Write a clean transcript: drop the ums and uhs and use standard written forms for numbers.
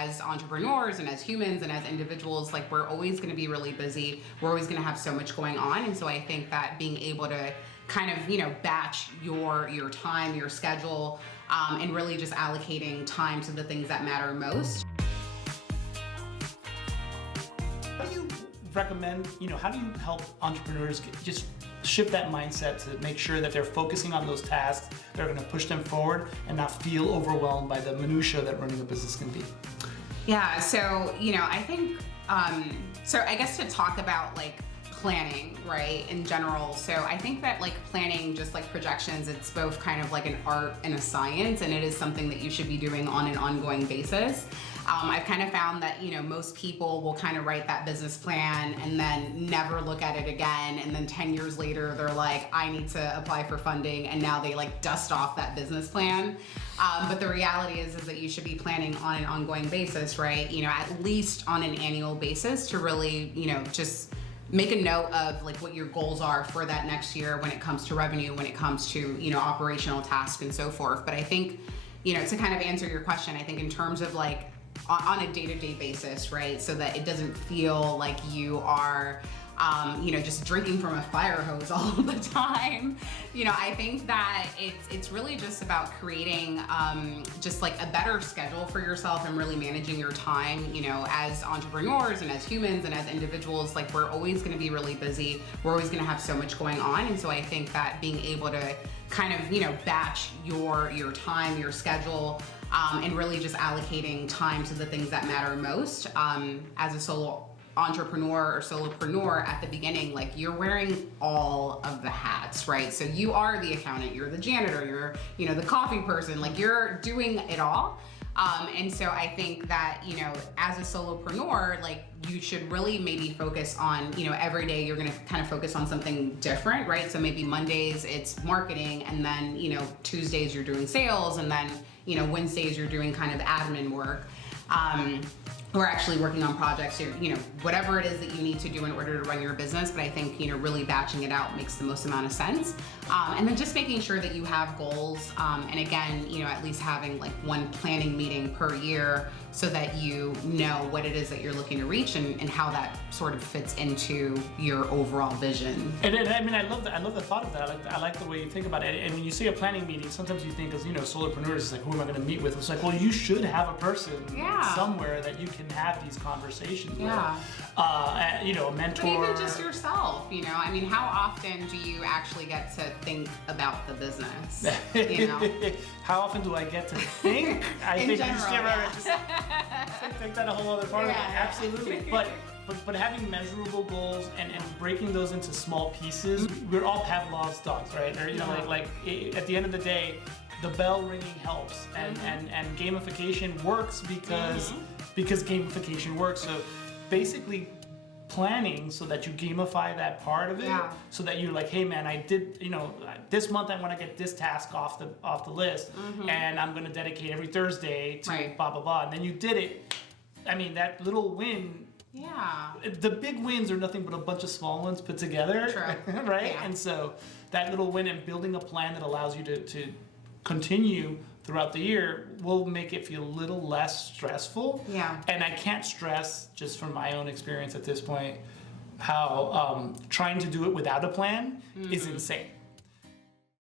as entrepreneurs and as humans and as individuals, like we're always going to be really busy. We're always going to have so much going on. And so I think that being able to kind of, batch your time, your schedule, and really just allocating time to the things that matter most. How do you recommend, how do you help entrepreneurs just shift that mindset to make sure that they're focusing on those tasks that are going to push them forward and not feel overwhelmed by the minutia that running a business can be? Yeah, so, I think, so I guess to talk about like planning, right, in general. So I think that like planning, just like projections, it's both kind of like an art and a science, and it is something that you should be doing on an ongoing basis. I've kind of found that, most people will kind of write that business plan and then never look at it again. And then 10 years later, they're like, I need to apply for funding. And now they like dust off that business plan. But the reality is that you should be planning on an ongoing basis, right? At least on an annual basis to really, just make a note of like what your goals are for that next year when it comes to revenue, when it comes to, operational tasks and so forth. But I think, to kind of answer your question, I think in terms of like, on a day-to-day basis, right? So that it doesn't feel like you are, just drinking from a fire hose all the time. I think that it's really just about creating just like a better schedule for yourself and really managing your time. As entrepreneurs and as humans and as individuals, like we're always going to be really busy. We're always going to have so much going on. And so I think that being able to kind of, batch your time, your schedule, and really just allocating time to the things that matter most. As a solo entrepreneur or solopreneur at the beginning, like you're wearing all of the hats, right? So you are the accountant, you're the janitor, you're, the coffee person, like you're doing it all. And so I think that, as a solopreneur, like you should really maybe focus on, every day you're going to kind of focus on something different, right? So maybe Mondays it's marketing, and then, Tuesdays you're doing sales, and then, Wednesdays you're doing kind of admin work. Or actually working on projects, or, whatever it is that you need to do in order to run your business. But I think, really batching it out makes the most amount of sense. And then just making sure that you have goals. And again, at least having like one planning meeting per year so that you know what it is that you're looking to reach and how that sort of fits into your overall vision. And I mean, I love the thought of that. I like the way you think about it. And when you say a planning meeting, sometimes you think as, solopreneurs, it's like, who am I going to meet with? It's like, well, you should have a person somewhere that you can have these conversations with. A mentor. But even just yourself, I mean, how often do you actually get to think about the business? How often do I get to think? I think general, just take that a whole other part of it. Absolutely. But having measurable goals and breaking those into small pieces, we're all Pavlov's dogs, right? Or like at the end of the day, the bell ringing helps, and gamification works because gamification works. So basically planning so that you gamify that part of it, so that you're like, hey man, I did, this month I want to get this task off the list, and I'm going to dedicate every Thursday to blah blah blah, and then you did it. I mean, that little win. Yeah. The big wins are nothing but a bunch of small ones put together, right? Yeah. And so that little win and building a plan that allows you to continue throughout the year will make it feel a little less stressful. Yeah. And I can't stress, just from my own experience at this point, how trying to do it without a plan is insane.